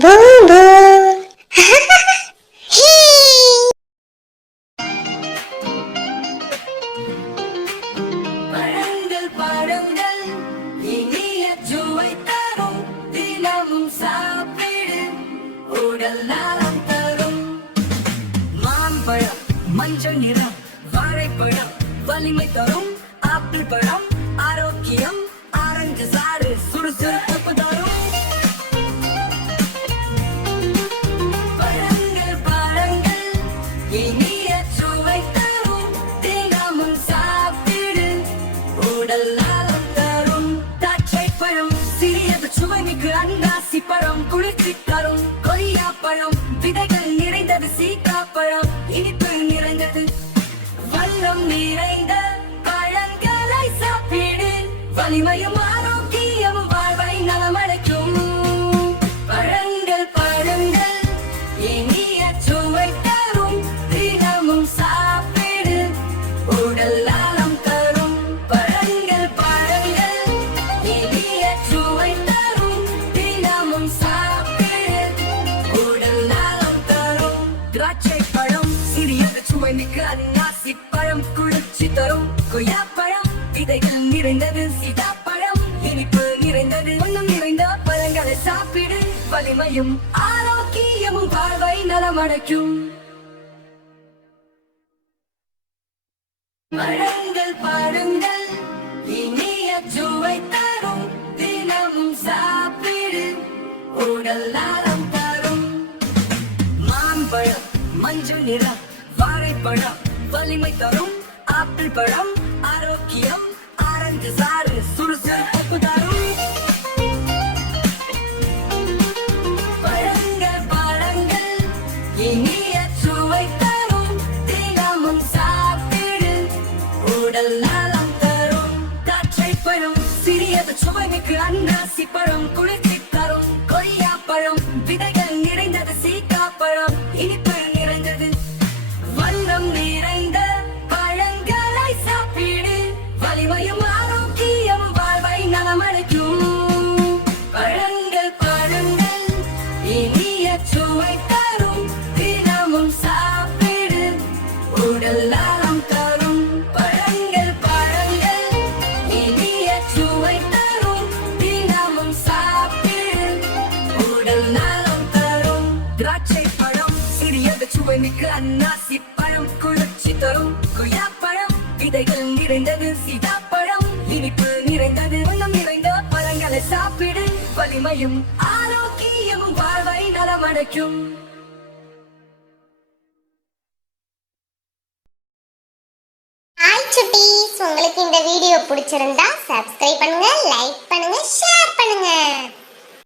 Boom boom. பழங்கள் பழங்கள் இனிய சுவை தரும் தினமும் சாப்பிடு உடல் நலம் தரும் மாம்பழம் மஞ்சள் நிறம் வாழைப்பழம் வலிமை தரும் ஆப்பிள் பழம் ஆரோக்கியம் ஆரஞ்சு சாறு சுறுசுறுப்பு தரும் பழங்கள் பழங்கள் இனிய சுவை தரும் தினமும் சாப்பிடு உடல் நலம் தரும் திராட்சை பழம் சிறியது சுவை மிகு அன்னாசி பழம் குளிர்ச்சி தரும் கொய்யா பழம் விதைகள் நிறைந்தது சீத்தாப்பழம் இனிப்பு நிறைந்தது வல்லம் நிறைந்த பழங்களை சாப்பிடு வலிமையும் ஆரோக்கியமும் வாழ்வை நலமடைக்கும் பழங்கள் பழங்கள் இனிய சுவை தரும் தினமும் சாப்பிடு உடல் நலம் தரும் பழங்கள் பழங்கள் இனிய சுவை தரும் தினமும் சாப்பிடு உடல் நலம் தரும் திராட்சை பழம் சிறியது சுவை மிகு அன்னாசி பழம் குளிர்ச்சி தரும் கொய்யா பழம் விதைகள் நிறைந்தது சீதாப்பழம் இனிப்பு நிறைந்தது ஒன்றும் நிறைந்த பழங்களை சாப்பிடு வலிமையும் ஆரோக்கியமும் வாழ்வை நலமடைக்கும் பழங்கள் பழங்கள் இனிய சுவை தரும் தினமும் சாப்பிடு உடல் நலம் தரும் மாம்பழம் மஞ்சள் நிறம் வாழைப்பழம் வலிமை தரும் ஆப்பிள் பழம் ஆரோக்கியம் ஆரஞ்சு சாறு சுறுசுறுப்பு தரும் பழங்கள் பழங்கள் இனிய சுவை தரும் தினமும் சாப்பிடு உடல் நலம் தரும் திராட்சை பழம் சிறியது சுவை மிகு அன்னாசி பழம் குளிர்ச்சி தரும் கொய்யா பழம் விதைகள் நிறைந்தது சீத்தாப்பழம் இனிப்பு நிறைந்தது வண்ணம் நிறைந்த பழங்களை சாப்பிடு வலிமையும் ஆரோக்கியம் வாழ்வை நலமடைக்கும் பழங்கள் பழங்கள் இனிய சுவை தரும் தினமும் சாப்பிடு உடல் நலம் தரும் பழங்கள் பழங்கள் இனிய சுவை தரும் தினமும் சாப்பிடு உடல் நலம் தரும் திராட்சை பழம் சிறியது சுவை மிகு அன்னாசி பழம் குளிர்ச்சி தரும் கொய்யா பழம் விதைகள் நிறைந்தது சீதாப்பழம் இனிப்பு நிறைந்தது வண்ணம் நிறைந்த பழங்களை சாப்பிடு வலிமையும் ஆரோக்கியமும் வாழ்வை நலமடைக்கும் ஹாய் சுட்டீஸ், உங்களுக்கு இந்த வீடியோ பிடிச்சிருந்தா சப்ஸ்கிரைப் பண்ணுங்க, லைக் பண்ணுங்க, ஷேர் பண்ணுங்க.